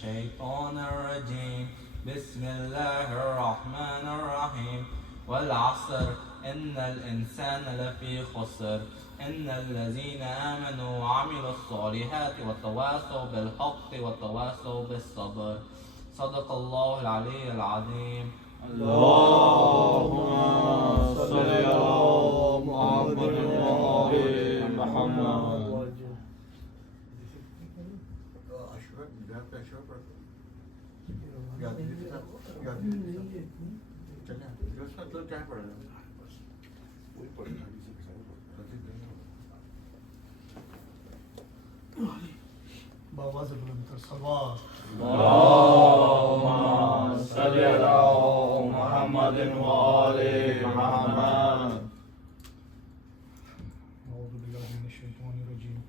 الشيطان الرجيم بسم الله الرحمن الرحيم والعصر إن الإنسان لفي خسر إن الذين آمنوا وعملوا الصالحات وتواصوا بالحق وتواصوا بالصبر صدق الله العلي العظيم. اللهم صل على محمد وآل محمد. بآواز بلند کر صلوات. اللهم صل على محمد وآل محمد. أعوذ بالله من الشيطان الرجيم.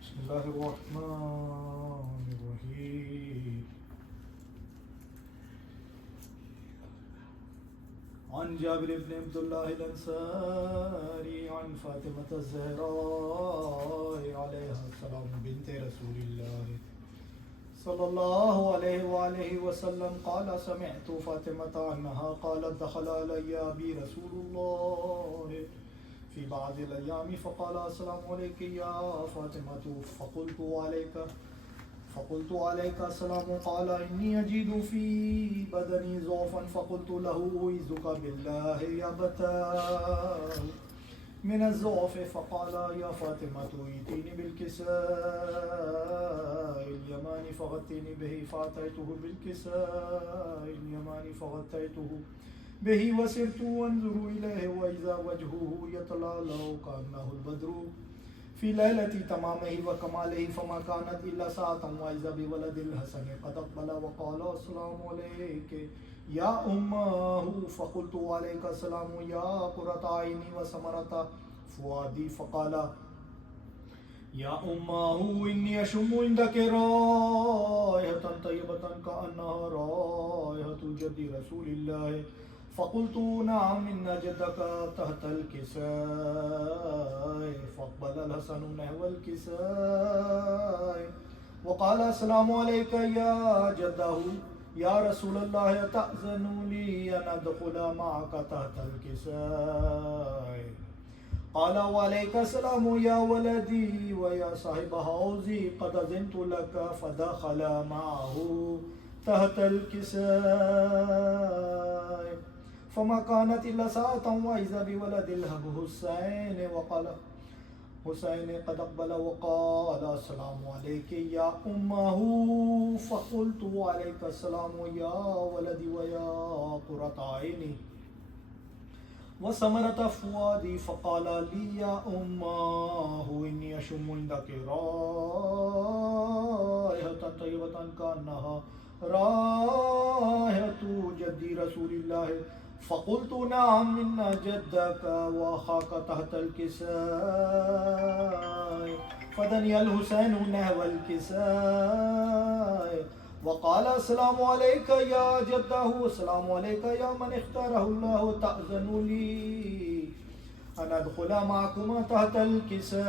بسم الله الرحمن الرحيم. عن جابر بن عبد الله الأنصاري عن فاطمة الزهراء عليها السلام بنت رسول الله صلى الله عليه وآله وسلم قال سمعت فاطمة أنها قالت دخل علي أبي رسول الله في بعض الأيام فقال السلام عليك يا فاطمة فقلت عليك السلام قال إني أجد في بدني ضعفا فقلت له أعوذك بالله يا بتاه من الضعف فقال يا فاطمة ائتيني بالكساء اليماني فغطيني به فأتيته بالكساء اليماني فغطيته به وسرت أنظر إليه وإذا وجهه يتلألأ كأنه البدر في ليلة تمامه وكماله فما كانت إلا ساعة وإذا بولد الحسن قد أقبل وقال السلام عليك يا أمه فقلت عليك السلام يا قرة عيني وثمرة فؤادي فقال يا أمه إني أشم عندك رائحة طيبة كأنها رائحة جد رسول الله فقلت نعم إن جدك تحت الكساء فاقبل الحسن نحو الكساء وقال السلام عليك يا جده يا رسول الله تأذن لي أن أدخل معك تحت الكساء قال وعليك السلام يا ولدي ويا صاحب حوزي قد أذنت لك فدخل معه تحت الكساء فما كانت إلا ساعة وإذا بولد الحسين وقال حسين قد أقبل وقال السلام عليك يا أمه فقلت عليك السلام يا ولدي ويا قرة عيني وثمرة فؤادي فقال لي يا أمه إني أشم عندك رائحة طيبة كأنها رائحة جد رسول الله فقلت نعم إن جدك وأخاك تحت الكساء فدني الحسين نحو الكساء وقال السلام عليك يا جده السلام عليك يا من اختاره الله تأذن لي أن أدخل معكما تحت الكساء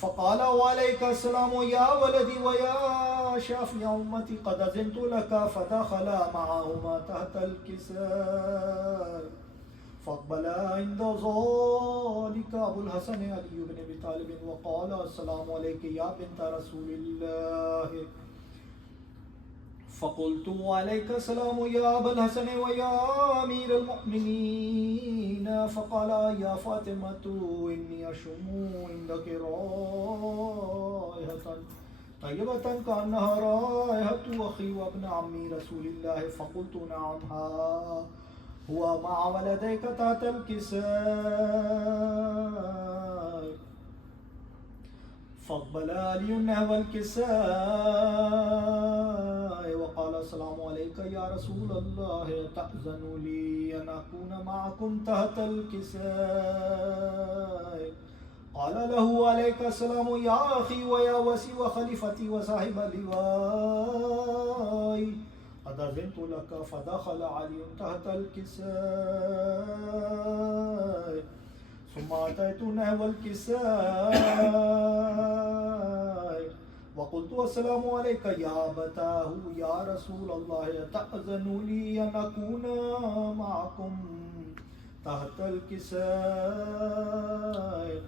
فقال وعليك السلام يا ولدي ويا شافي أمتي قد أذنت لك فدخل معهما تحت الكساء فاقبل عند ذلك أبو الحسن علي بن أبي طالب وقال السلام عليك يا بنت رسول الله فقلت عليك السلام يا أبا الحسن ويا أمير المؤمنين فقال يا فاطمة إني أشم عندك رائحة طيبة كأنها رائحة أخي وابن عمي رسول الله فقلت نعم هو مع ولديك تحت الكساء فاقبل علي نحو الكساء وقال السلام عليك يا رسول الله تأذن لي أن أكون معكم تحت الكساء قال له عليك السلام يا أخي ويا وسي وخليفتي وصاحب اللواء قد أذنت لك فدخل علي تحت الكساء ثم أتيت نحو الكساء والسلام عليك يا أبتاه يا رسول الله تأذن لي أن أكون معكم تحت الكساء؟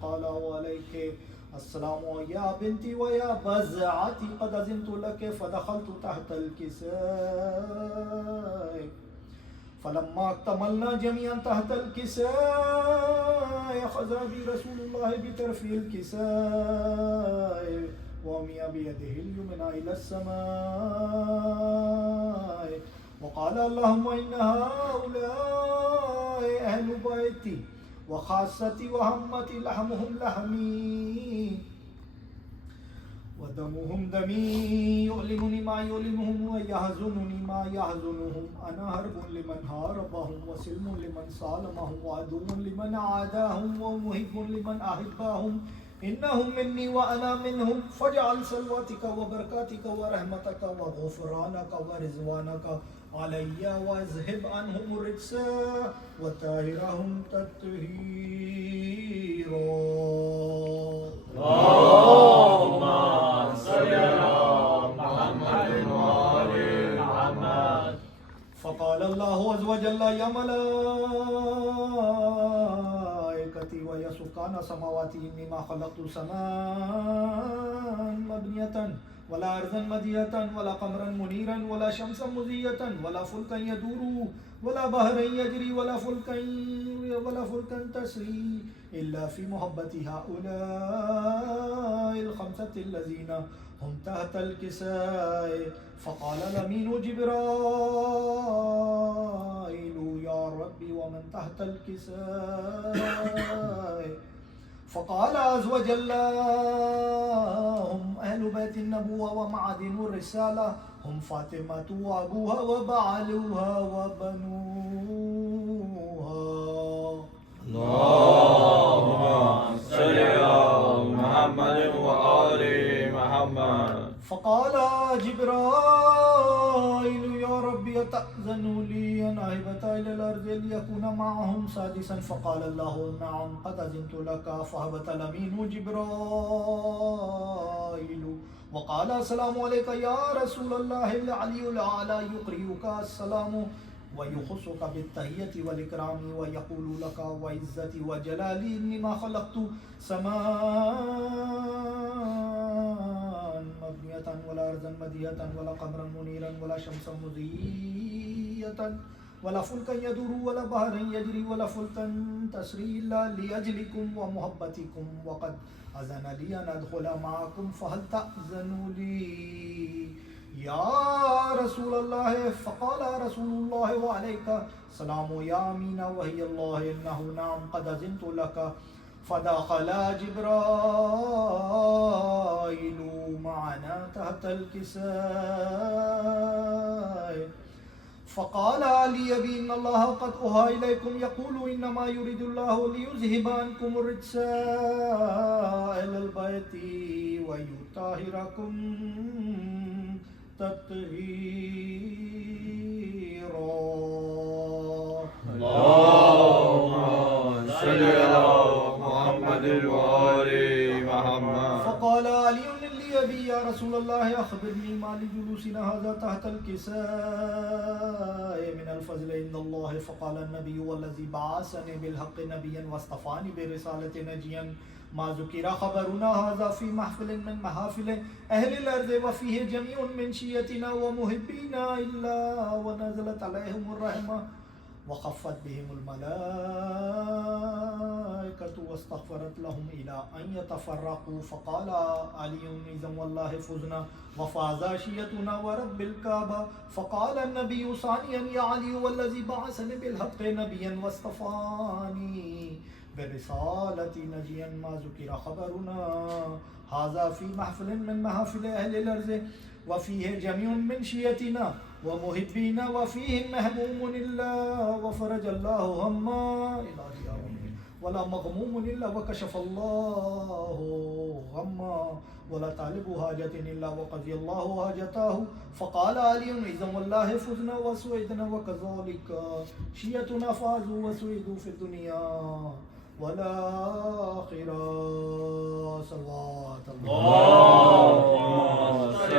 قال وعليك السلام يا بنتي ويا بزعتي قد أذنت لك فدخلت تحت الكساء. فلما اكتملنا جميعا تحت الكساء أخذ بي رسول الله بطرف الكساء ومي بيده اليمنى إلى السماء وقال اللهم إن هؤلاء أهل بيتي وخاصتي وهمتي لحمهم لحمي ودمهم دمي يؤلمني ما يؤلمهم ويحزنني ما يحزنهم. أنا حرب لمن حاربهم وسلم لمن سالمهم وعدو لمن عاداهم ومحب لمن أحبهم. إنهم مني وأنا منهم فاجعل صلواتك وبركاتك ورحمتك وغفرانك ورضوانك علي واذهب عنهم الرجس وطهرهم تطهيرا. اللهم صل على محمد وآل محمد. فقال الله عز وجل يا ملائكتي ويا سكان سماواتي إني ما خلقت سماء مبنية ولا أرضا مدية ولا قمرا منيرا ولا شمسا مضية ولا فلكا يدور ولا بحرا يجري ولا فلكا تسري إلا في محبة هؤلاء الخمسة الذين هم تحت الكساء. فقال الأمين جبرائيل يا ربي ومن تحت الكساء؟ فقال عز وجل هم أهل بيت النبوة ومعادن الرسالة هم فاطمة وأبوها وبعلها وبنوها. اللهم صل على محمد وآل محمد. فقال جبرائيل يا ربي أتأذن لي أن أهبط إلى الأرض ليكون معهم سادسا؟ فقال الله نعم قد أذنت لك. فهبط الأمين جبرائيل وقال السلام عليك يا رسول الله العلي الأعلى يقرئك السلام ويخصك بالتحية والإكرام ويقول لك وعزتي وجلالي إني ما خلقت سماء مبنية ولا أرضا مدية ولا قمرا منيرا ولا شمسا مضية ولا فلكا يدور ولا بحرا يجري ولا فلكا تسري إلا لأجلكم ومحبتكم وقد أذن لي أن أدخل معكم فهل تأذن لي يا رسول الله؟ فقال رسول الله وعليك السلام يا أمين وهي الله إنه نعم قد أذنت لك. فدخل جبرائيل معنا تحت الكساء. فقال علي بإن الله قد أوحى إليكم يقول إنما يريد الله ليذهب عنكم الرجس أهل البيت ويطهركم تطهيرا. اللهم صل على محمد وآل محمد. فقال علي لأبي يا رسول الله أخبرني ما لجلوسنا هذا تحت الكساء من الفضل عند الله؟ فقال النبي والذي بعثني بالحق نبيا واصطفاني برسالة نجيا ما ذكر خبرنا هذا في محفل من محافل أهل الأرض وفيه جميع من شيتنا ومحبينا إلا ونزلت عليهم الرحمة وخفت بهم الملائكة واستغفرت لهم إلى أن يتفرقوا. فقال علي إذا والله فزنا وفاز شيتنا ورب الكعبة. فقال النبي ثانيا يا علي والذي بعثني بالحق نبيا واصطفاني برسالة نجيا ما ذكر خبرنا هذا في محفل من محافل أهل الأرض وفيه جميع من شيتنا ومحبينا وفيهم محبوب إلا وفرج الله هما ولا مغموم إلا وكشف الله غما ولا طالب حاجة إلا وقضي الله حاجته. فقال علي إذا والله فزنا وسعدنا وكذلك شيتنا فازوا وسعدوا في الدنيا والآخرة. صلوات الله. اللهم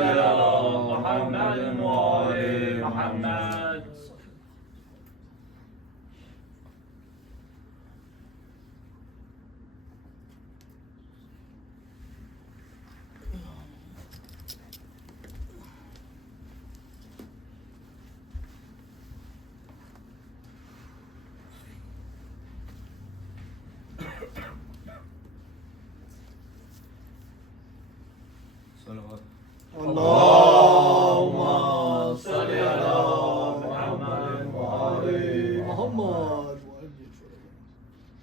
اللهم صل على محمد وآل محمد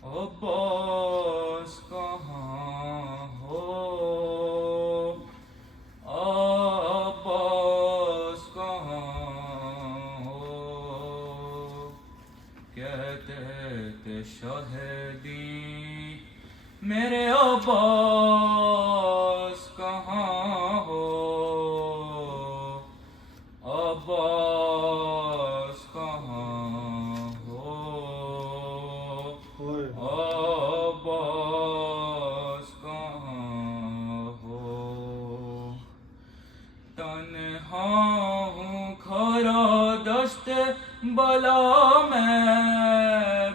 عباس کہاں ہو عباس کہاں ہو کہتے تھے شہیدی میرے عباس کہاں ہو عباس کہاں ہو عباس کہاں ہو تنہا ہوں کھرا دشت بلا میں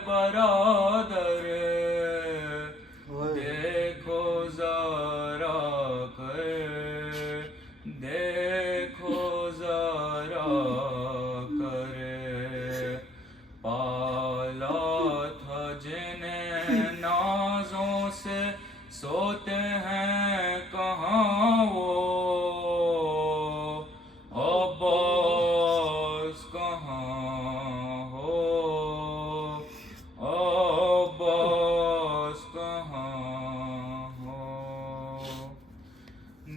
برادر دیکھو ذرا کر دیکھو ذرا کر پالا تھا جنہیں نازوں سے سوتے ہیں کہاں وہ عباس کہاں ہو عباس کہاں ہو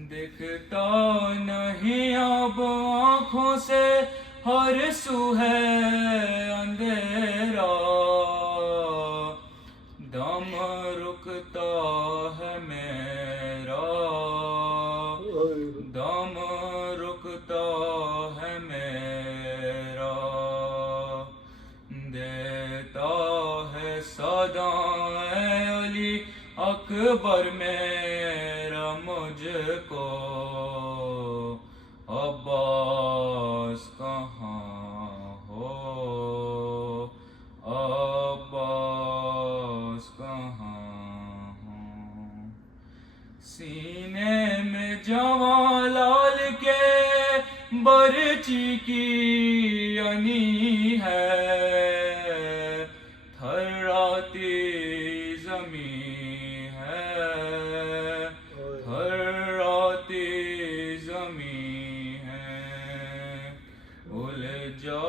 دکھتا نہیں اب آنکھوں سے ہر سو ہے اندھیرا دم رکتا ہے میرا دم رکتا ہے میرا دیتا ہے صدا اے علی اکبر میرا مجھ کو عباس کہاں ہو عباس کہاں ہو سینے میں جواں لال کے برچی کی ینی ہے تھراتی زمین ہے تھراتی زمین ہے الجھا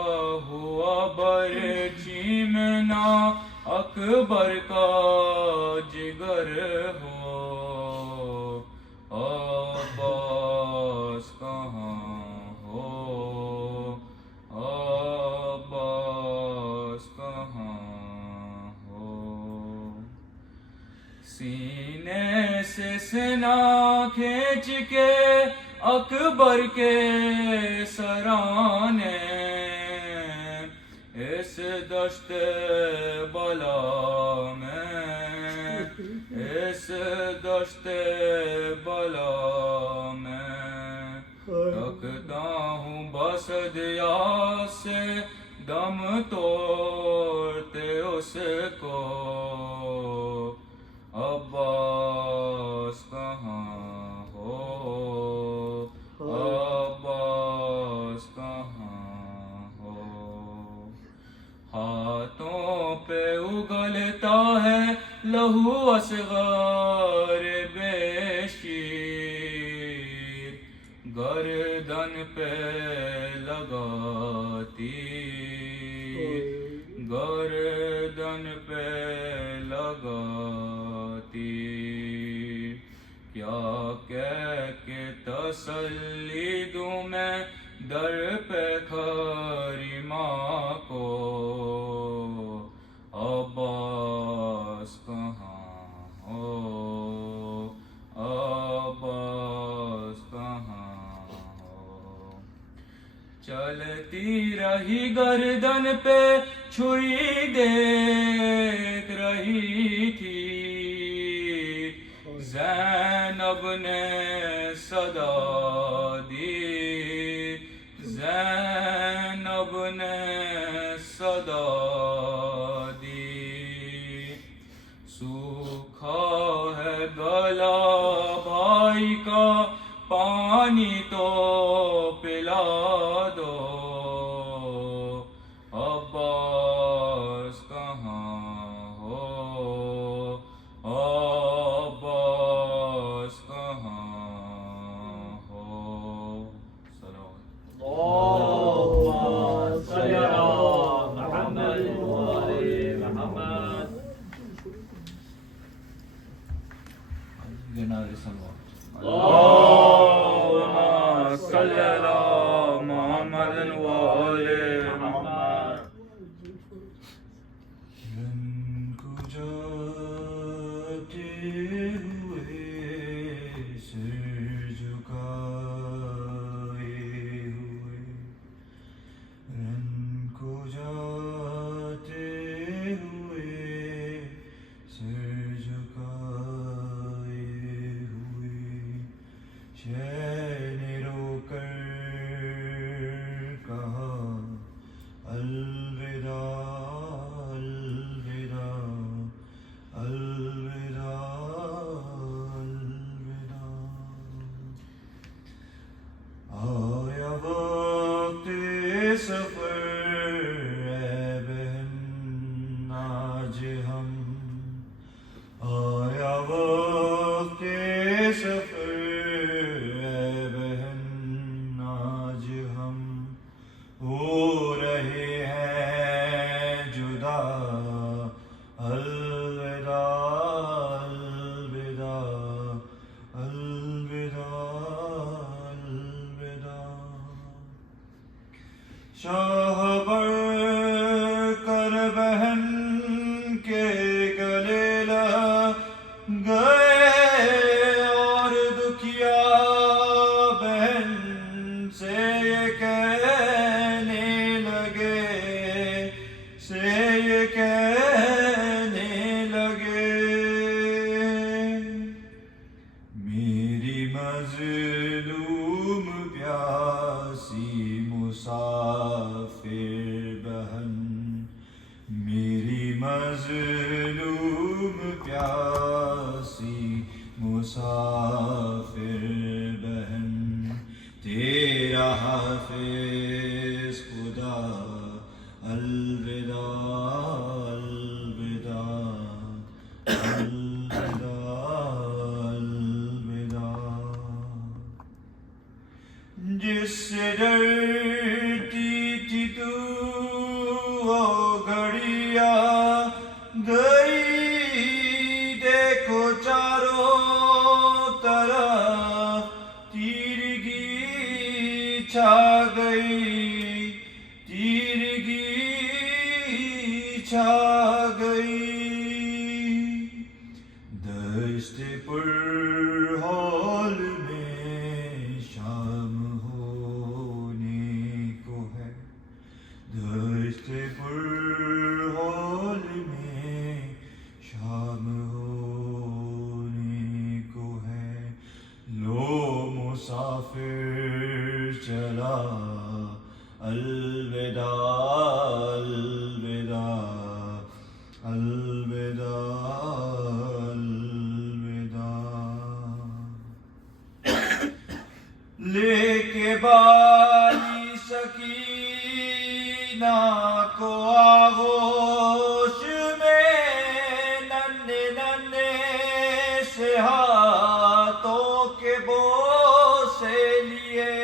ہوا برچی میں نا اکبر کا جگر ہو عباس کہاں ہو عباس کہاں ہو سینے سے سنا کھینچ کے اکبر کے سرانے اس دشت بلا میں اس دشت بلا میں تکتا ہوں بسدیا سے دم توڑتے اس کو عباس کہاں ہو عباس کہاں ہو ہاتھوں پہ اگلتا ہے لہو اصغر بے شیر گردن پہ لگاتی گردن پہ لگاتی کیا کہہ کے تسلی دوں میں در پہ کھری ماں کو عباس کہاں ہو عباس کہاں ہو چلتی رہی گردن پہ چھری دیکھ رہی تھی زینب نے صدا دی زینب نے صدا دی سوکھا ہے گلا بھائی کا پانی تو پلا دو عباس کہاں ہو عباس کہاں چین رو کر کہا الوداع الوداع الوداع الوداع. آیا وقت سفر اے بہن آج ہم، آیا وقت سفر اے بہن آج ہم، ہو رہے ہیں جدا الوداع الوداع الوداع الوداع. شاہ بڑھ کر بہن کے گلے لگ گئے اور دکھیا بہن سے یہ کہنے لگے، سے یہ کہنے لگے، میری مظلوم پیاسی مسافر بہن، میری مظلوم پیاسی مسافر بہن، تیرا حافظ خدا الوداع الوداع الوداع الوداع. جس سے ڈرتی تھی تو وہ گھڑیا گئی، دیکھو چاروں طرف تیرگی چھا گئی، تیرگی چھا گئی. دشت پر ہال میں شام ہونے کو ہے، دشت پر ہال میں شام ہونے کو ہے. لو مسافر چلا الوداع الوداع الوداع الوداع. لے کے بالی سکینہ کو آغوش میں، ننھے ننھے سے ہاتھوں کے بوسے لیے،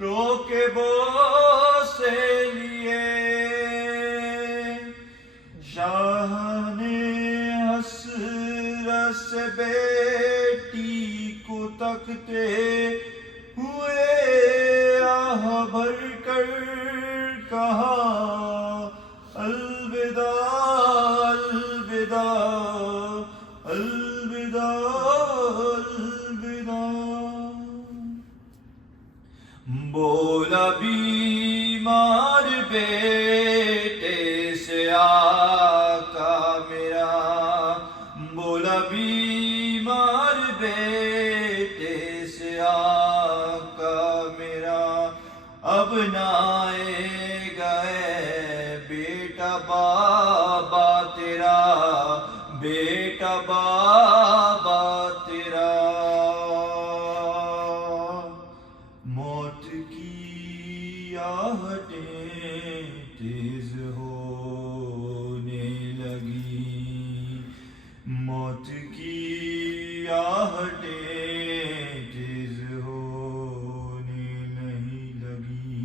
رو کے بوسے لیے. شاہ نے حسرت سے بیٹی کو تکتے ہوئے آہ بھر کر کہا الوداع الوداع الوداع الوداع. بولا بیمار بیٹے سے آقا میرا، بولا بیمار بیٹے سے آقا میرا، اب نہ آئے گئے بیٹا بابا تیرا، بیٹا بابا تیرا. موت کی آہٹیں تیز ہونے لگی، موت کی آہٹیں تیز ہونے نہیں لگی.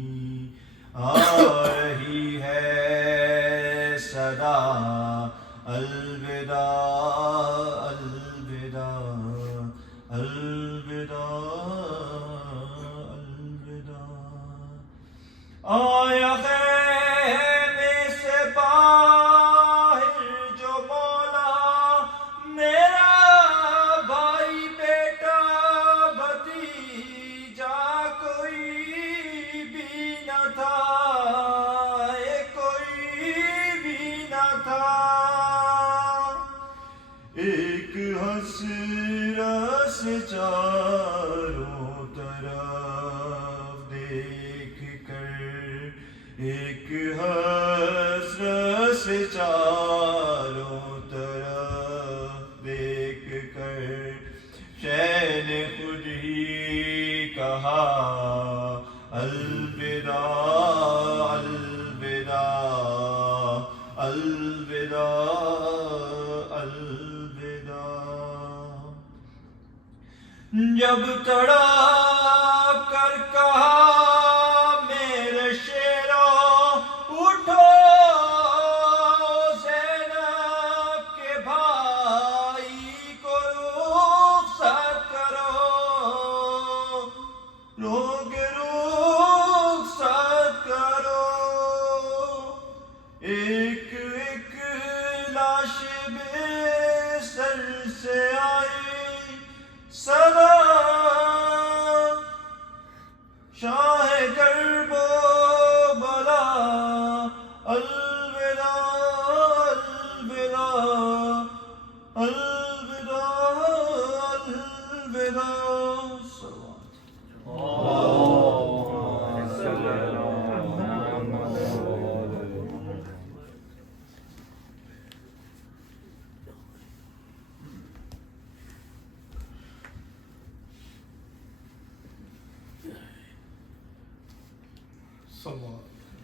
کہا الوداع الوداع الوداع الوداع. جب تڑا کر کہا میرے شیرو اٹھو زینب کے بھائی کو رخصت کرو لوگ رخصت کرو. ایک ایک لاش بے سر سے آئی صدا شاہ کرب و بلا الوداع الوداع الوداع الوداع.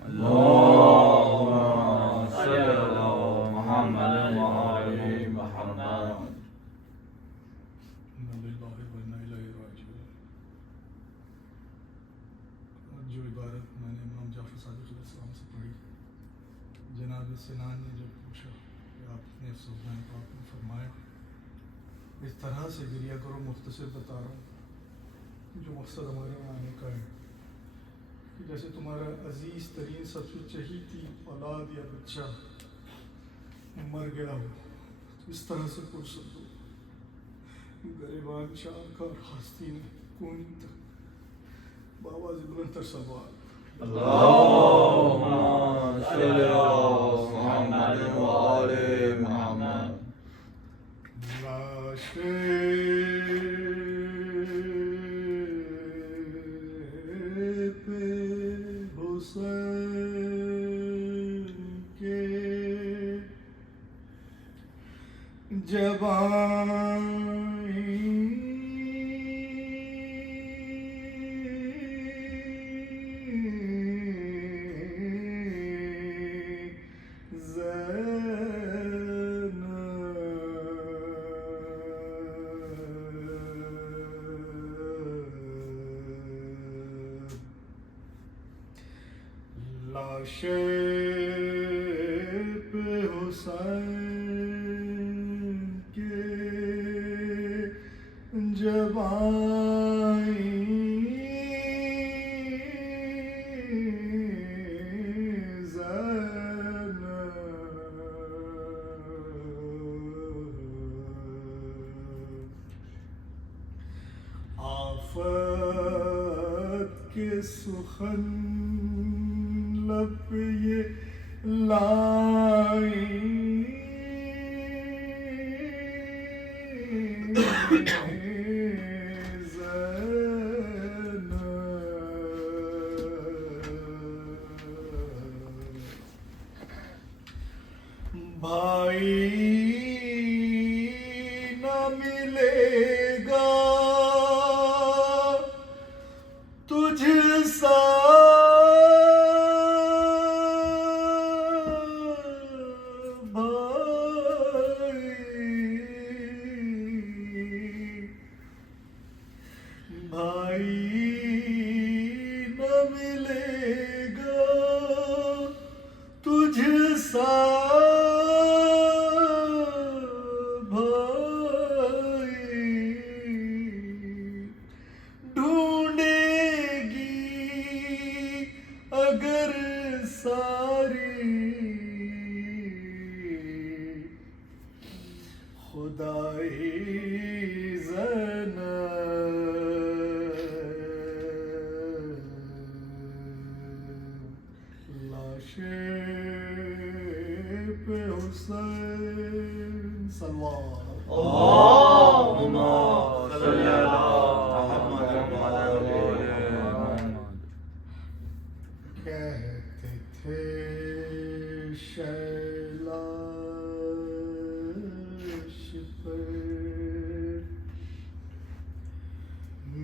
اللهم صل على محمد وآل محمد. جو عبارت میں نے امام جعفر صادق علیہ السلام سے پڑھی، جناب سنان نے جب پوچھا کہ آپ نے افسوسان پاک میں فرمایا اس طرح سے گریہ کرو، مختصر بتا رہا ہوں جو مقصد ہمارے یہاں آنے کا ہے کہ جیسے تمہارا عزیز ترین سب سے چہیتی اولاد یا بچہ مر گیا ہو، اس طرح سے پرسد دو گریبان شاہکار ہستین کون تک بابا بلند تر سوال. اللهم صل على محمد وآل محمد. لاش پہ حسین کے جب لاش پہ حسین کے جب آفت کے سخن لب پہ یہ لائی بھائی نہ ملے گا تجھ سا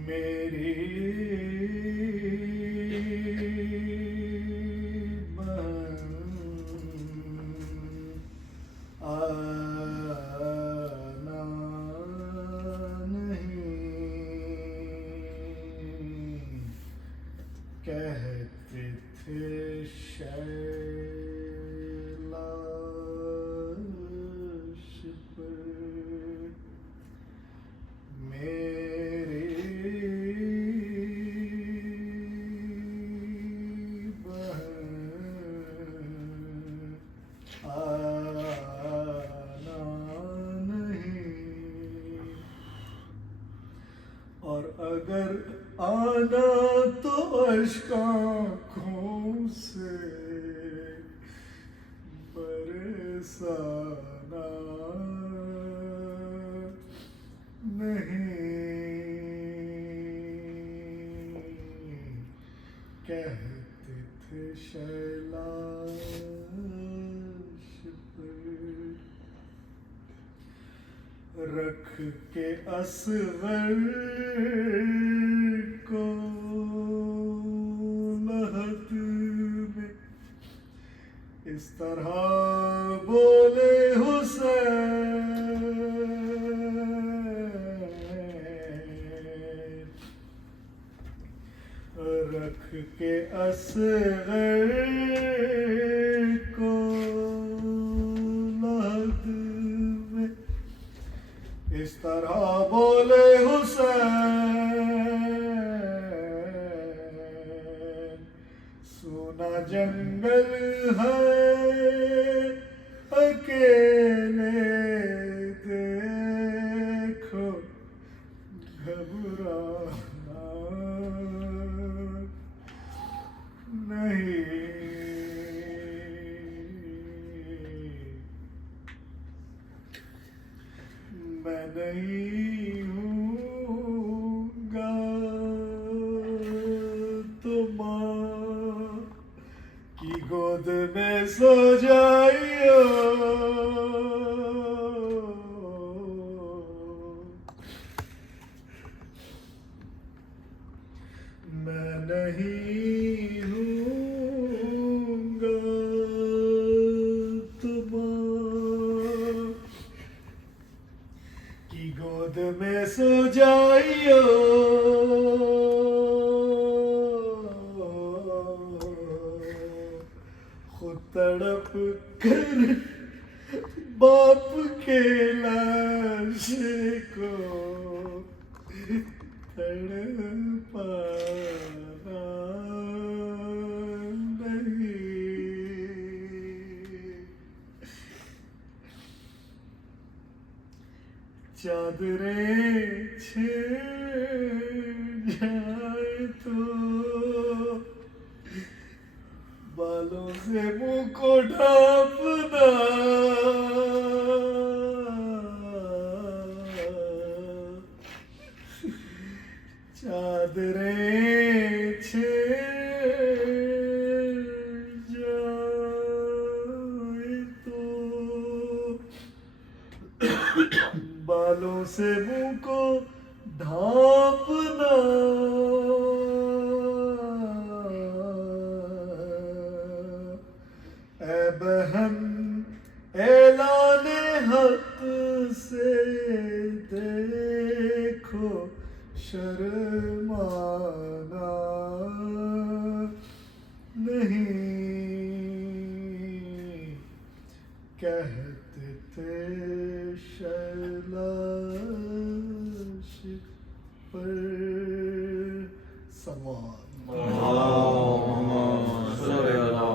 میری کہتے تھے شیلاش پر میری بہن آنا نہیں، اور اگر آنا تو اشک آنکھوں سے برسانا نہیں، کہتے تھے شیلاش پر رکھ کے اصغر کو لحد میں اس طرح بولے حسین، رکھ کے اصغر کو لحد میں اس طرح بولے حسین، سونا جنگل ہے اکیلے دیکھو گھبرانا نہیں، میں نہیں ہوں گا تو ماں کی گود میں سو جائیو، میں نہیں ہوں گا تو ماں کی گود میں سو جائیو، خود تڑپ کر باپ کے لاش کو تڑپانا نہیں، چادریں چھڑ جائے تو بالوں سے منہ کو ڈھانپنا، چادریں چھڑ جائے تو بالوں سے منہ کو ڈھانپنا، اے بہن اعلان حق سے دیکھو شرمانا نہیں، کہتے تھے شیلاش پر سوال اللهم صل على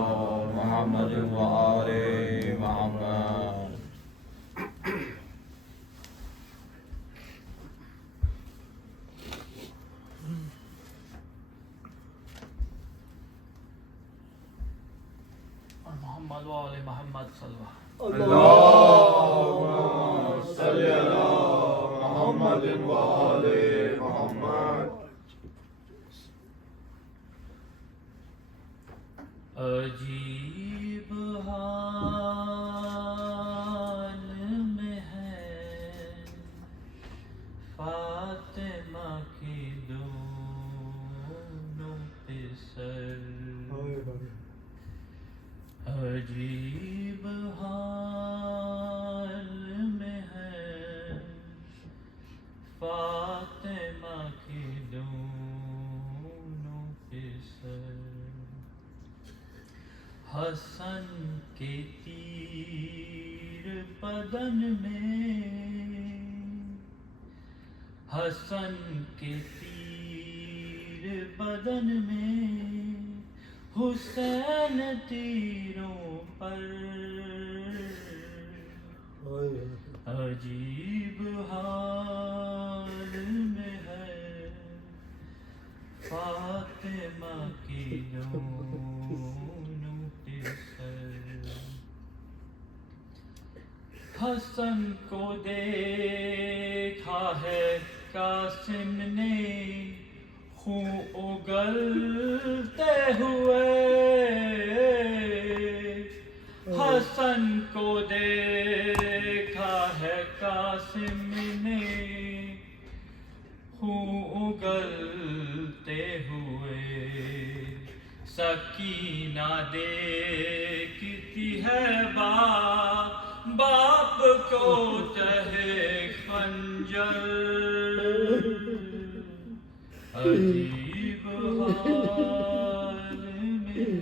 محمد وآل محمد. محمد وآل محمد صلی اللہ اللهم صل على محمد وآل محمد. عجیب حال میں ہے فاطمہ کی دونوں پسر، عجیب حال میں ہے فاطمہ کی دونوں پسر، حسن کے تیر بدن میں، حسن کے تیر بدن میں، حسین تیروں پر، عجیب حال میں ہے فاطمہ کی دونوں کے سر۔ حسن کو دیکھا ہے قاسم نے خون اگلتے ہوئے، حسن کو دیکھا ہے قاسم نے خون اگلتے ہوئے، سکینہ دیکھتی ہے باپ کو تہے خنجر، عجیب حال میں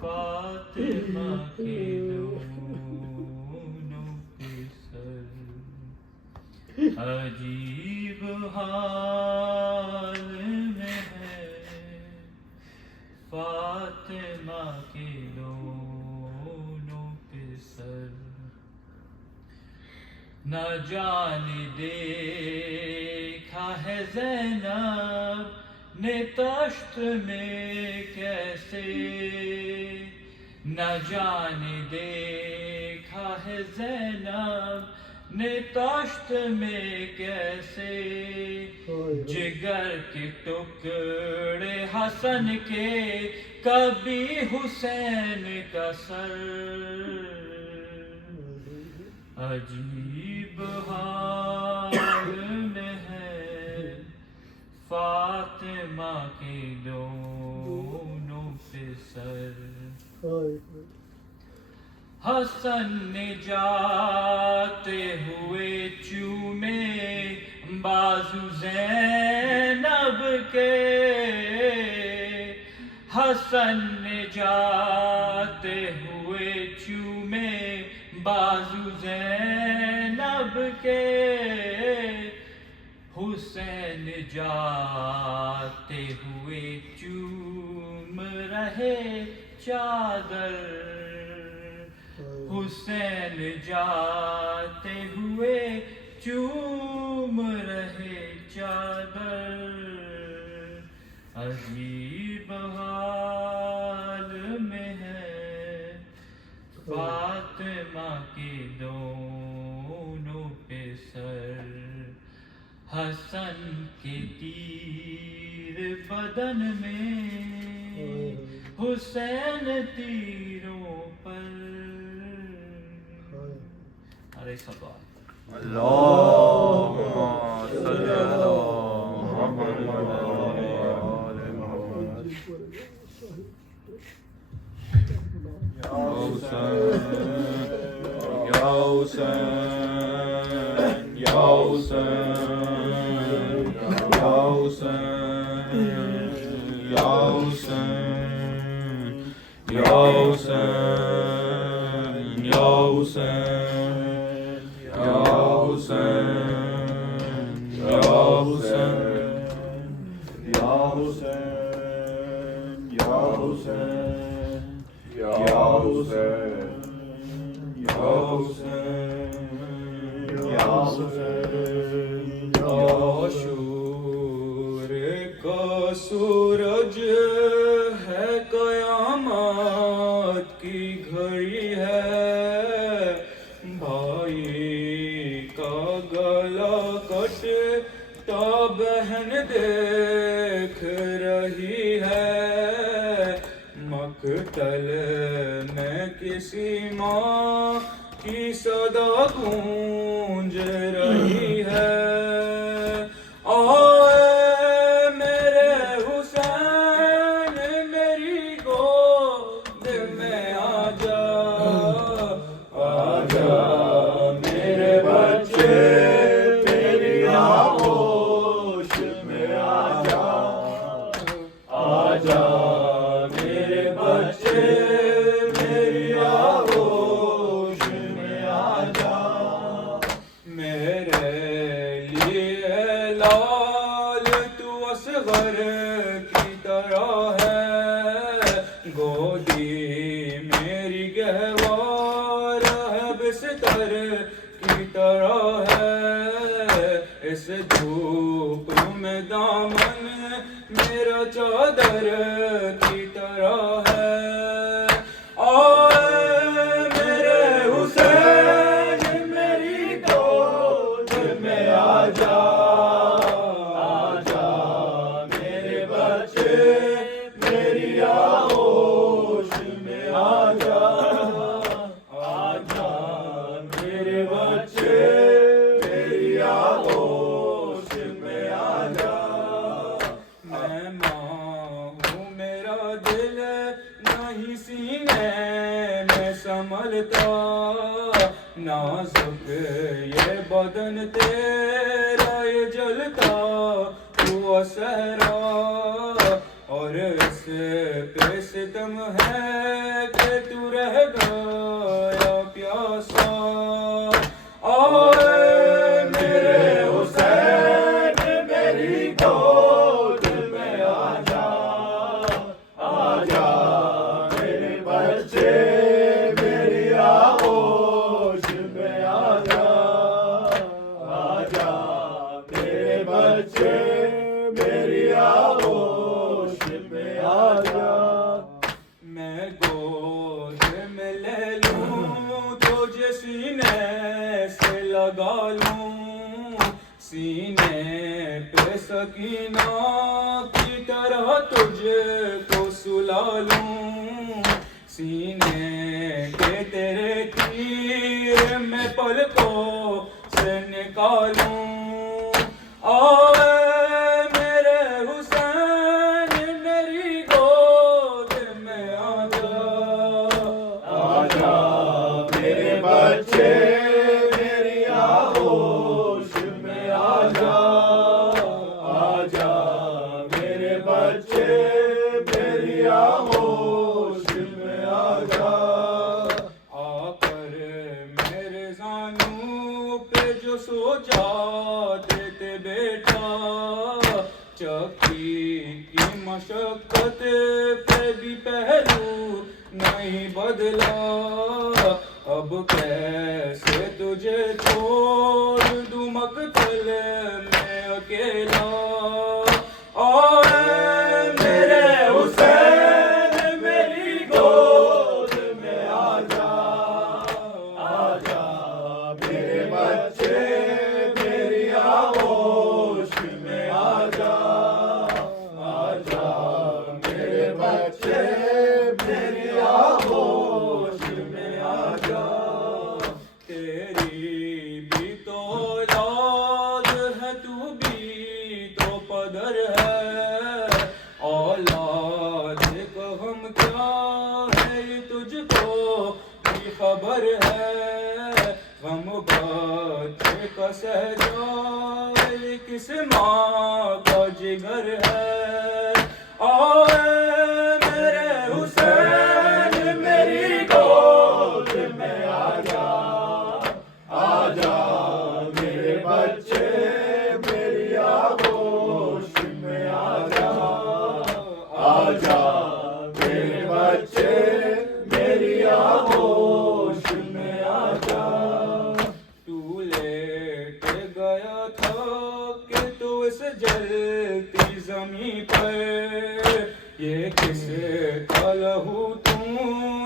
فاطمہ کے دونوں کے سر، عجیب حال میں ہے فاطمہ کے دونوں کے سر۔ نہ جانے دیکھا ہے زینب نے تشت میں کیسے، نہ جانے دیکھا ہے زینب نے تشت میں کیسے، جگر کے ٹکڑے حسن کے کبھی حسین کا سر، عجیب حال میں ہے فاطمہ کے دونوں پہ سر۔ حسن نے جاتے ہوئے چومے بازو زینب کے، حسن نے جاتے ہوئے چومے بازو زینب کے، حسین جاتے ہوئے چوم رہے چادر، حسین جاتے ہوئے چوم رہے چادر، عجیب حال میں ہے فاطمہ کے دونوں پہ سر، حسن کے تیر بدن میں، حسین تیروں پر، علیہ الصلوۃ اللہم صلی علی محمد وعلی آل محمد۔ یا حسین یا حسین یا حسین یا حسین یا حسین یا حسین یا حسین یا حسین یا حسین یا حسین یا حسین یا حسین یا حسین یا حسین یا عاشور کا سورج ہے، قیامت کی گھڑی ہے، بھائی کا گلا کٹتا بہن دیکھ رہی ہے، مقتل میں کسی ماں کی صدا گونج رہی ہے، آئے میرے حسین میری گود میں آجا، آجا میرے بچے تیری آغوش میں آجا، آجا میرے بچے اصغر کی طرح ہے، گودی میری گہوار ہے بستر کی طرح ہے، اس دھوپ میں دامن میرا چادر کی طرح ہے۔ نازک یہ بدن تیرا یہ جلتا ہوا صحرا، اور اس پہ ستم ہے کہ تو رہ گیا پیاسا۔ آئے میرے حسین میری گود میں آجا، آجا میرے بچے لگا لوں سینے پہ سکینہ کی طرح تجھ کو سلا لوں، سینے کے تیرے تیر میں پلکوں سے نکالوں۔ آئے میرے حسین میری گود میں آجا، آجا میرے بچے سو جاتے تھے بیٹا، چکی کی مشقت پہ بھی پہلو نہیں بدلا، اب کیسے تجھے چھوڑ دوں مقتل میں اکیلا۔ آئے میرے حسین میری گود میں آجا، آجا میرے بچے خبر ہے، غم بچے کا سہجا کس ماں کا جگر ہے۔ آئے میرے حسین میری گود میں آجا، آجا میرے بچے میری آغوش میں آجا، آجا میرے بچے میری آغوش میں آجا۔ تو لیٹ گیا تھا کہ تو اس جلتی زمین پر، یہ کس کا لہو تو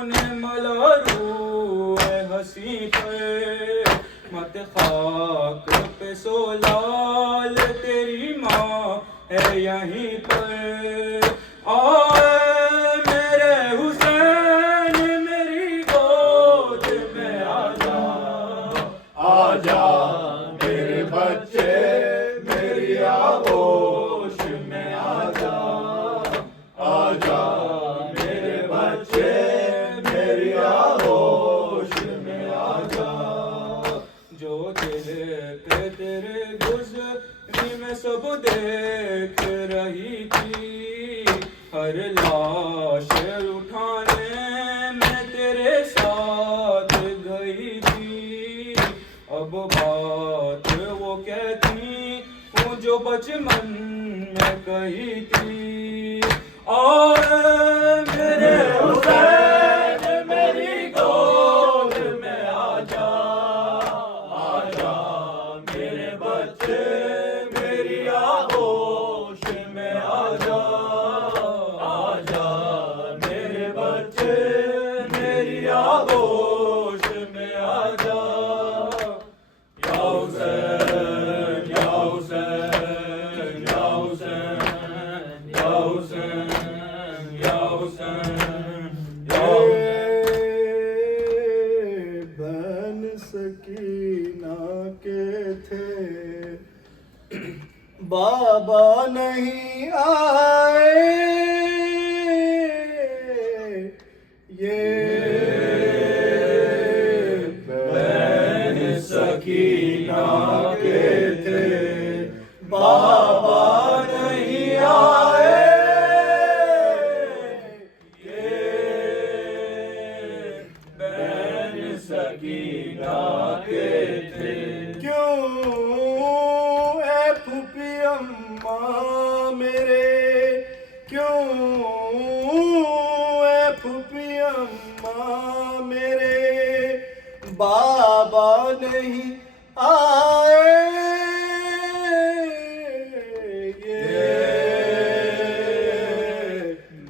نے ملا روح ہنسی پر، مت خاک پہ سو لال تیری ماں ہے یہیں پر۔ آئے میرے حسین میری گود میں آجا، آجا میرے بچے میری آغوش میں آجا، آجا میرے بچے میری آغوش میں آجا۔ جو دل پہ تیرے گزری میں سب دیکھ رہی تھی، ہر لاش اٹھانے میں تیرے ساتھ گئی تھی، اب بات وہ کہتی ہوں جو بچپن میں کہی تھی اور میرے حسین میری گود میں آجا آجا میرے بچے میری آغوش میں آجا آجا میرے بچے میری آغوش میں آجا یا حسین یا حسین یا حسین یا حسین یا حسین یا بہن سکینہ کے تھے بابا نہیں آئے یہ بہن سکینہ کے تھے بابا نہیں آئے یہ بہن سکینہ کے تھے کیوں اے پھوپھی اماں میرے کیوں اے پھوپھی اماں میرے بابا نہیں آئے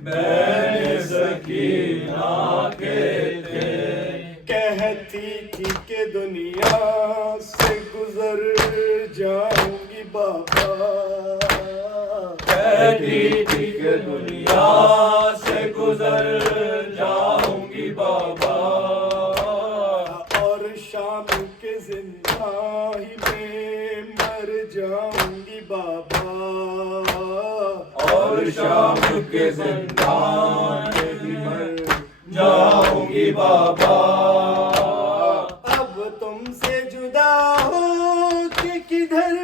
بہن سکینہ کے تھے کہتی تھی کہ دنیا سے گزر جاؤں گی بابا کہتی تھی کہ دنیا سے گزر جاؤں گی بابا اور شام کے زندہ ہی میں مر جاؤں گی بابا اور شام کے زندان میں بھی مر جاؤں گی بابا اب تم سے جدا ہو کہ کدھر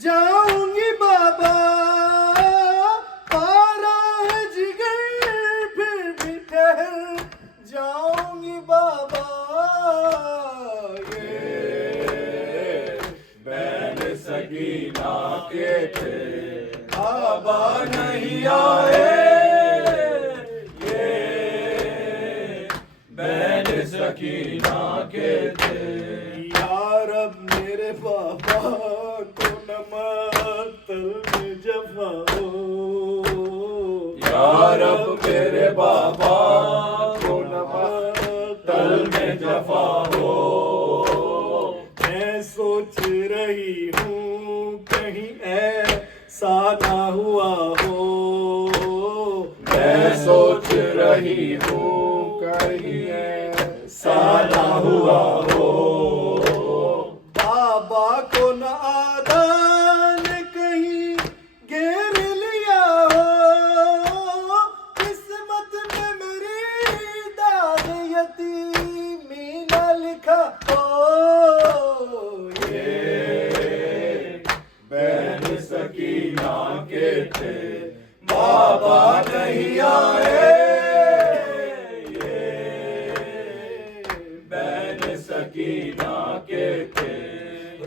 جاؤں گی بابا پارا ہے جگر پھر بھی ٹھہر جاؤں گی بابا بہن سکینہ کے تھے بابا نہیں آئے یہ بہن سکینہ کے تھے یا رب میرے بابا کو نماتل میں جفا ہو یا رب میرے بابا کو نماتل میں جفا ہو میں سوچ رہی ہوں کہیں ایسا نہ ہوا ہو میں سوچ رہی ہوں کہیں ایسا نہ ہوا ہو بابا کو نہ آدان کہیں گھیر لیا ہو قسمت میں میری داغ یتیمی نہ لکھا ہو بہن سکینہ کے تھے بابا نہیں آئے یہ بہن سکینہ کے تھے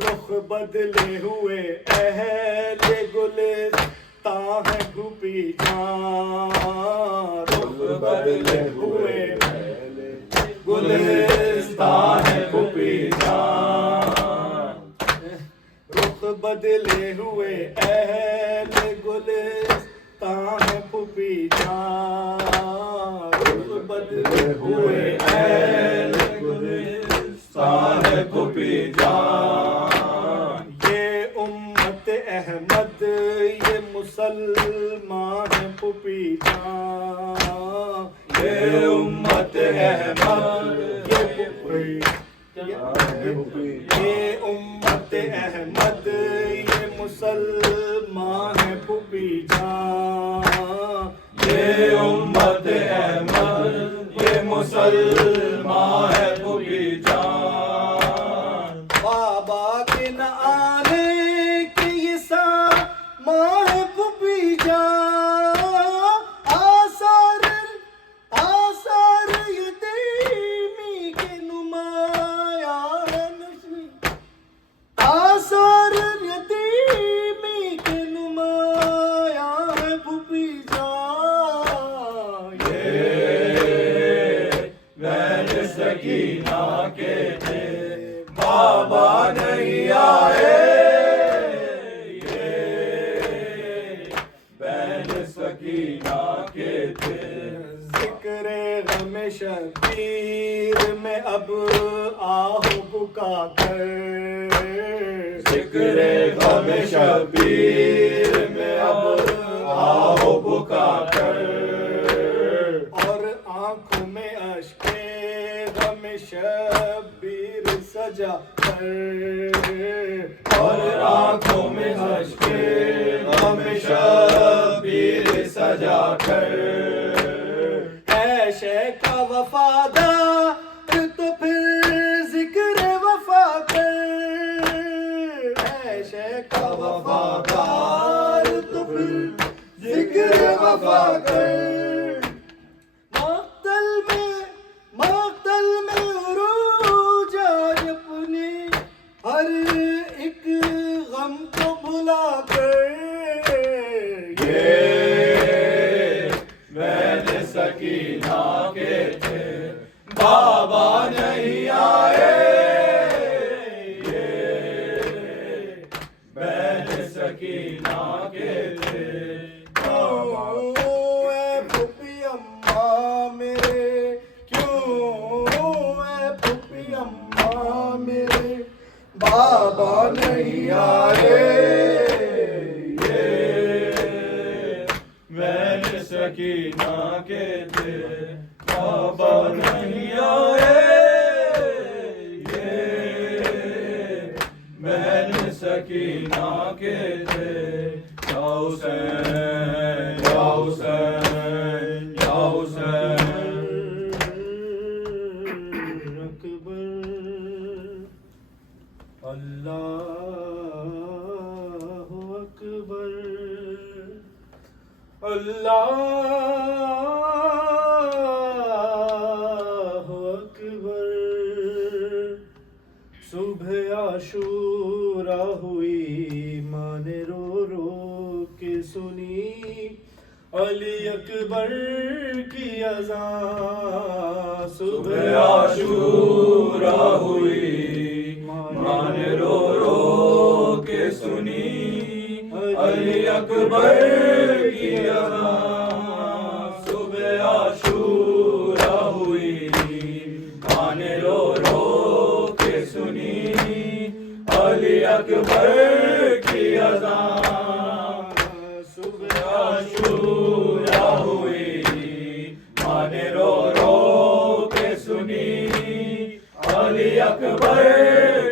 رخ بدلے ہوئے اہل گلستاں ہے پھوپھی جان رخ بدلے ہوئے گلستان ہے پھوپھی جان رخ بدلے ہوئے اہل گلستاں ہے پھوپھی جان رخ بدلے ہوئے اہل گلستان ہے پھوپھی جان یہ امت احمد یہ مسلمان ہے پھوپھی جان یہ امت احمد یہ امت احمد یہ مسلمان ہے پھوپھی جان یہ امت احمد یہ مسلمان ہے پھوپھی جان بابا کے نہ آنے کے یہ سامان ہے پھوپھی جان آثار یتیمی کے نمایاں ہے نشری آثار یتیمی کے نمایاں سکینہ کے تھے. ذکر غم شبیر میں اب آہو بکا کر، ذکر غم شبیر میں اب آہو بکا کر، اور آنکھوں میں اشک غم شبیر سجا کر، اور آنکھوں میں اشک غم شبیر سجا کر. اے شیخ وفادار تو پھر ذکر وفا کر، اے شیخ وفادار تو پھر ذکر وفا کر. مقتل میں عروج آئے اپنی ہر ایک غم کو بھلا کر. میں سکینہ کے تھے بابا نہیں آئے. میں سکینہ کے تھے بابا. اے پھوپھی اماں میرے، کیوں اے پھوپھی اماں میرے بابا نہیں آئے. میں سکینہ کے تھے بابا نہیں آئے. میں سکینہ کے تھے. یا حسین یا حسین یا حسین. اکبر اللہ اکبر اللہ اکبر. صبح عاشورا ہوئی ماں نے رو رو کے سنی علی اکبر کی اذان. صبح عاشورا ہوئی ماں نے رو رو کے سنی علی اکبر کی اذان. صبح عاشورا ہوئی ماں نے رو رو کے سنی علی اکبر کی اذان. صبح عاشورا ہوئی ماں نے رو رو کے سنی علی اکبر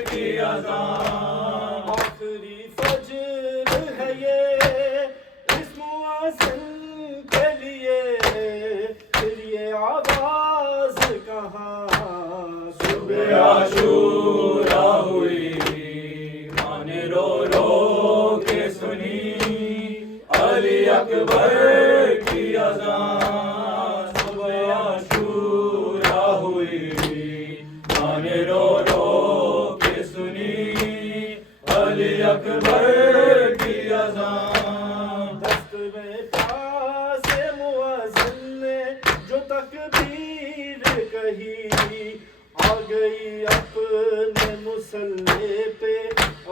کی اذان. آخری فجر ہے یہ اس مؤذن کے لیے، پھر یہ آواز کہاں. صبح عاشورا ہوئی ماں نے رو رو کے سنی علی اکبر کی اذان. صبح عاشورا ہوئی ماں نے رو رو کے سنی علی اکبر کی اذان. دست میں پاس مؤذن نے جو تکبیر کہی، آ گئی اپنے مصلی پہ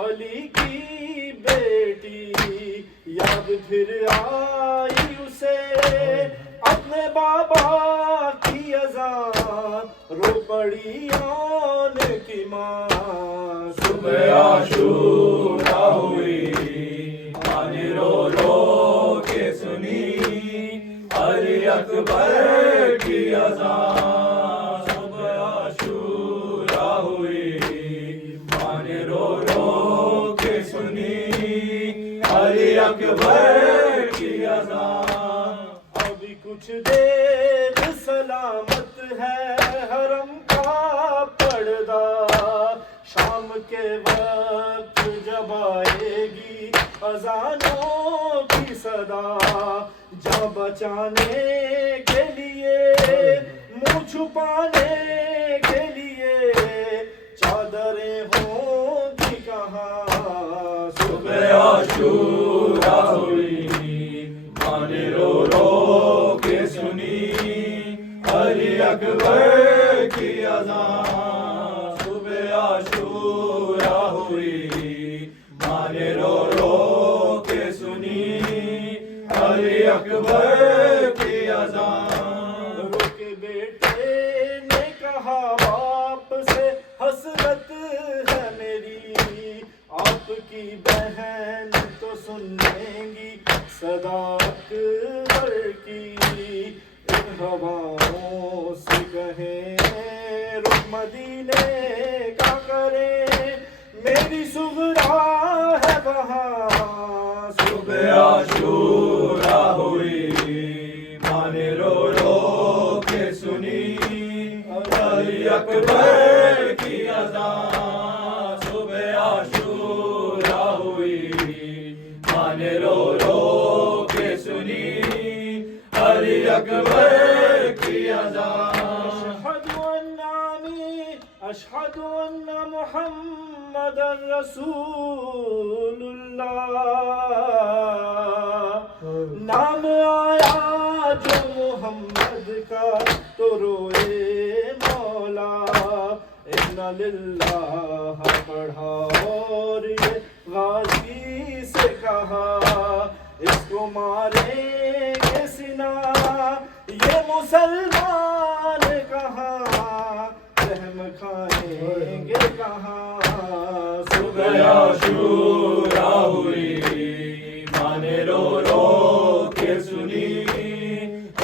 علی کی بیٹی. یاد پھر آئی اسے اپنے بابا کی اذان، رو پڑی آن کی ماں. صبح عاشورا ہوئی ماں نے رو رو کے سنی علی اکبر کی اذان. صبح عاشورا ہوئی ماں نے رو رو کے سنی علی اکبر کی اذان. ابھی کچھ دیر سلامت ہے حرم کا پردہ، شام کے وقت جب آئے گی اذانوں کی صدا. جا بچانے کے لیے منہ چھپانے کے لیے چادریں ہوں گی کہاں. صبح عاشورا ہوئی ماں نے رو رو کے سنی علی اکبر کی اذان. صبح عاشورا ہوئی ماں نے رو رو کے سنی علی اکبر کی اذان. رو کے بیٹے نے کہا باپ سے حسرت ہے میری, آپ کی بہن تو سن لیں گی صدا اکبر کی. ان ہواؤں سے کہیں رخ مدینے کا کریں, میری صغرا ہے وہاں صبح عاشورا ہوئی, ماں نے رو رو کے سنی علی اکبر کی اذان. صبح عاشورا ہوئی, ماں نے رو رو کے سنی علی اکبر کی اذان. اشہد ان محمد رسول اللہ, نام آیا جو محمد کا تو روئے مولا. اِنَّ للہ پڑھا اور یہ غازی سے کہا, اس کو ماریں گے سنا یہ مسلمان کہاں, رحم کھائیں گے کہاں. صبح عاشورا ہوئی, ماں نے رو رو کے سنی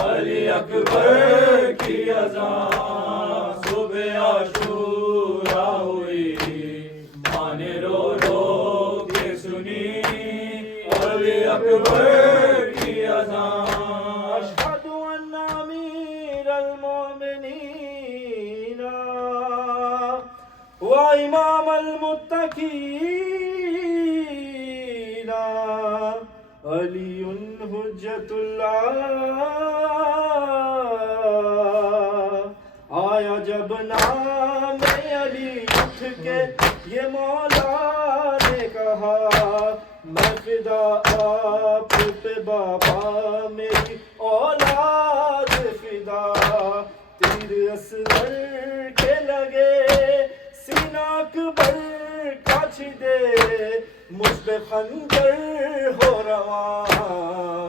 علی اکبر کی اذان. صبح عاشورا ہوئی, ماں نے رو رو کے سنی علی اکبر کی اذان. اشہد ان امیر المومنین و امام المتقین علی حجت اللہ. آیا جب نام علی اٹھ کے یہ مولا نے کہا, میں فدا آپ پہ بابا میری اولاد فدا. تیر اصغر کے لگے سینہ اکبر کا چھدے, مجھ پہ خنجر ہو رواں.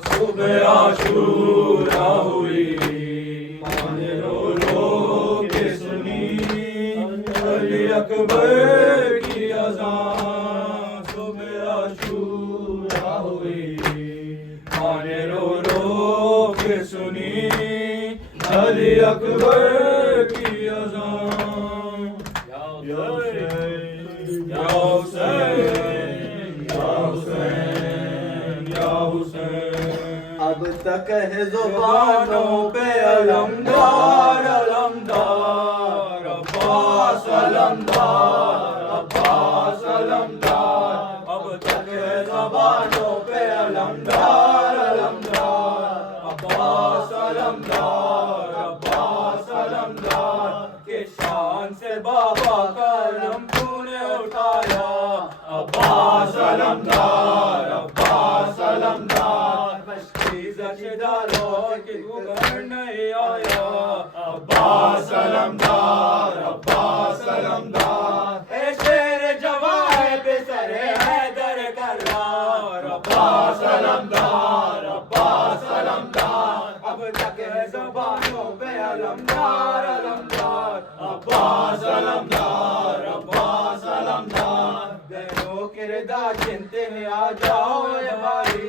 صبح عاشورا ہوئی, ماں نے رو رو کے سنی علی اکبر کی اذان. صبح عاشورا ہوئی, ماں نے رو رو کے سنی علی اکبر کی اذان. یا حسین یا حسین یا حسین یا حسین. اب تک ہے زبانوں پہ علمدار علمدار, عباس علمدار عباس علمدار. اب تک ہے زبانوں پہ علمدار علمدار, عباس علمدار عباس علمدار. کہ شان سے بابا کا علم تو نے اٹھایا, عباس علمدار عباس علمدار. داروں کی گھر نہیں آیا, عباس علمدار عباس علمدار. اے شیر جوان پہ سر حیدر کرار, عباس علمدار عباس علمدار. اب تک ہے زبانوں پہ علمدار علمدار, عباس علمدار عباس علمدار. بہنوں کردار چنتے ہیں آ جاؤ اے بھائی,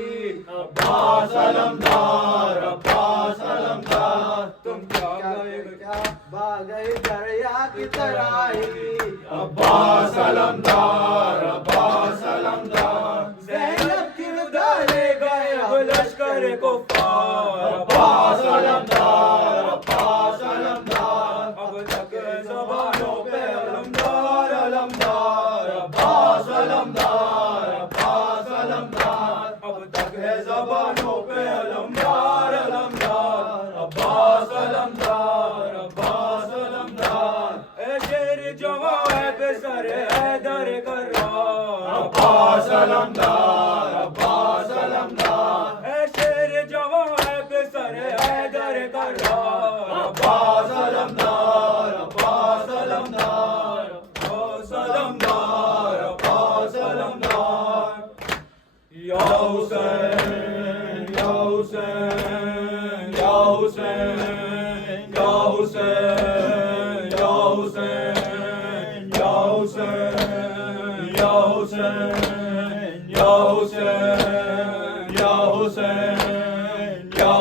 عباس علمدار عباس علمدار. تم کیا گئے کیا باغئے دریا کی ترائی, عباس علمدار عباس علمدار. زینب کردار لے گئے اب لشکر کفار, عباس علمدار عباس علمدار. اب تک زبانوں پہ علمدار علمدار, عباس علمدار عباس علمدار. اب تک ہے زبانوں پہ علمدار علمدار, عباس علمدار عباس علمدار. اے شیر جوان ہے پہ سر حیدر کرار, عباس علمدار عباس علمدار. اے شیر جوان ہے پہ سر حیدر کرار, عباس علمدار عباس علمدار عباس علمدار عباس علمدار. یا حسین یا حسین یا حسین یا حسین یا حسین یا حسین یا حسین یا حسین یا حسین یا حسین یا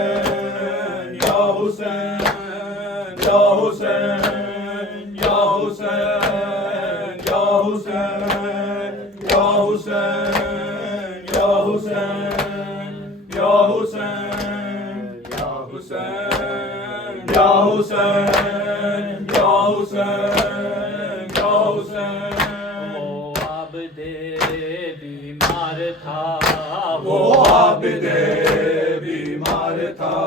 حسین یا حسین یا حسین یا حسین یا حسین یا حسین یا حسین یا حسین یا حسین یا حسین یا حسین وہ عبد بیمار تھا وہ عابد بیمار تھا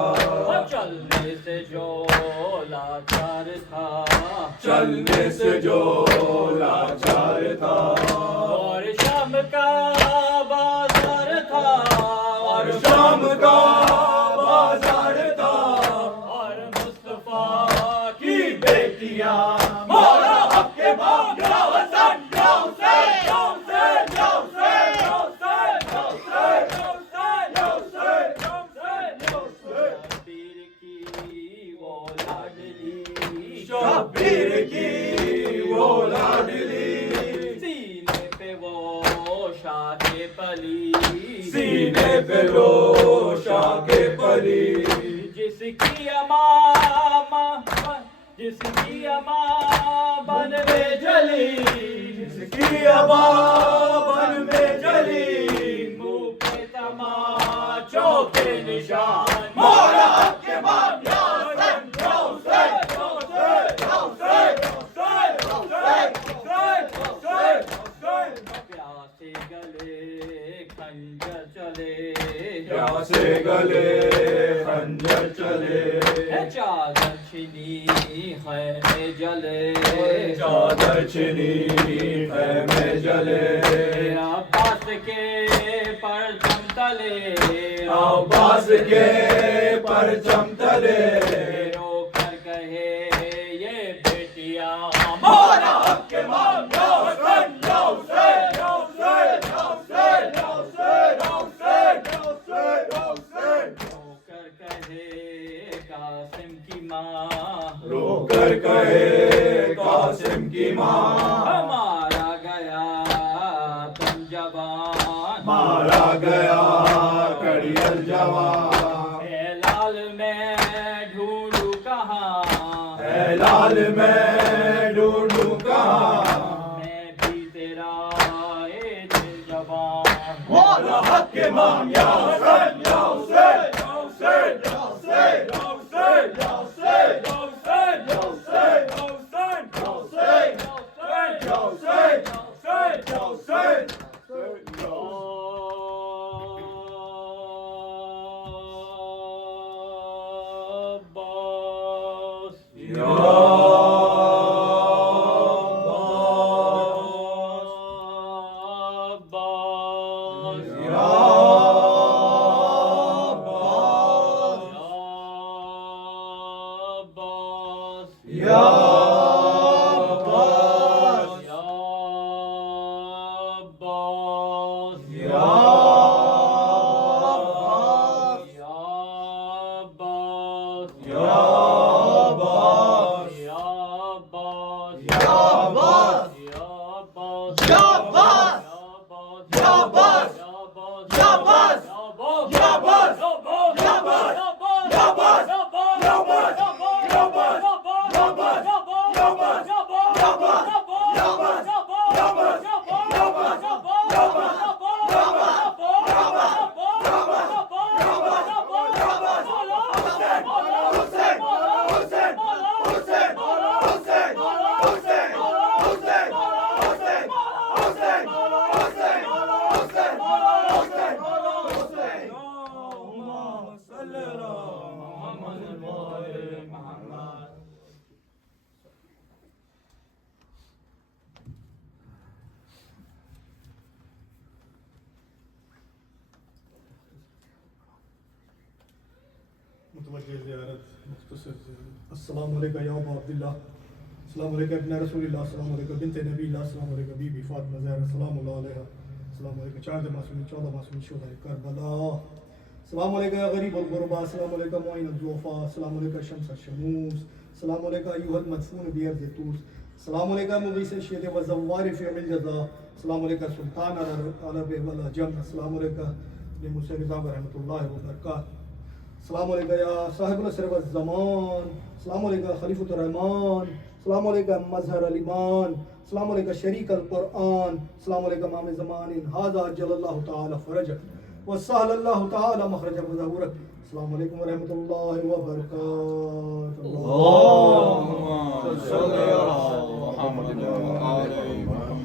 چلنے سے جو لاچار تھا چلنے سے جو لاچار تھا اور شام کا بازار تھا اور شام کا بازار تھا اور مصطفیٰ کی بیٹیاں مولا حق کے باپ یا حسن یا حسین یا حسین یا حسین یا حسین یا حسین یا حسین یا حسین یا حسین پیر کی وہ لاڈلی شبیر کی وہ لاڈلی سینے پہ وہ شاہ پلی سینے پہ لو شاہ کے پلی جس کی امامہ جس کی امامہ بن میں جلی جس کی ابا بن میں جلی منہ پہ تماچوں کے نشان مولا حق کے باپ یا حسین یا حسین یا حسین یا حسین یا حسین یا حسین پیاسے گلے خنجر چلے پیاسے گلے خنجر چلے چادر چھنی خیمے جلے چادر چھنی خیمے جلے عباس کے پرچم تلے عباس کے پرچم تلے رو کر کہے یہ بیٹیاں مولا حق کے باپ یا حسین یا حسین یا حسین یا حسین یا حسین یا حسین یا حسین یا حسین رو کر کہے قاسم کی ماں رو کر کہے قاسم کی ماں مارا گیا تم جوان مارا گیا کڑیل جوان اے لال میں ڈھونڈوں کہاں اے لال میں ڈھونڈوں کہاں میں بھی تیرا اے دل جوان مولا حق کے مام یا حسین یا حسین یا حسین یا حسین یا حسین یا حسین یا حسین یا حسین یا حسین یا حسین یا حسین یا حسین عباس یا عباس یا عباس یا عباس عباس یا عباس یا عباس عباس یا عباس یا عباس یا عباس یا عباس یا عباس یا عباس یا عباس یا عباس یا عباس یا عباس یا عباس یا عباس یا عباس یا عباس یا عباس یا عباس یا عباس متوجہ زیارت مختصر زیارت. السلام علیکم یا ابا عبداللہ، السلام علیکم ابن رسول اللہ، السلام علیکم بنت نبی اللہ، السلام علیکم بی بی فاطمہ زہرا، السلام اللہ علیہ، السلام علیکم 4 معصومین 14 معصومین شہدائے کربلا، السلام علیکم یا غریب الغربا، السلام علیکم معین الضعفاء، السلام علیکم شمس الشموس، السلام علیکم ایها المدفون بأرض طوس، السلام علیکم مغیث الشیط وزوار فی عمل جزا، السلام علیکم سلطان العرب والعجم، السلام علیکم لموسی رضا ورحمۃ اللہ وبرکاتہ، السلام علیکم یا صاحب العصر والزمان، السلام علیکم خلیفۃ الرحمان، السلام علیکم مظہر الایمان، السلام علیکم شریک القرآن، السلام علیکم امام زمان ھذا عجل اللہ تعالی فرجک وسهل اللہ تعالی مخرجک وظہورک، السلام علیکم ورحمۃ اللہ وبرکاتہ۔ اللهم صل على محمد وعلى آل محمد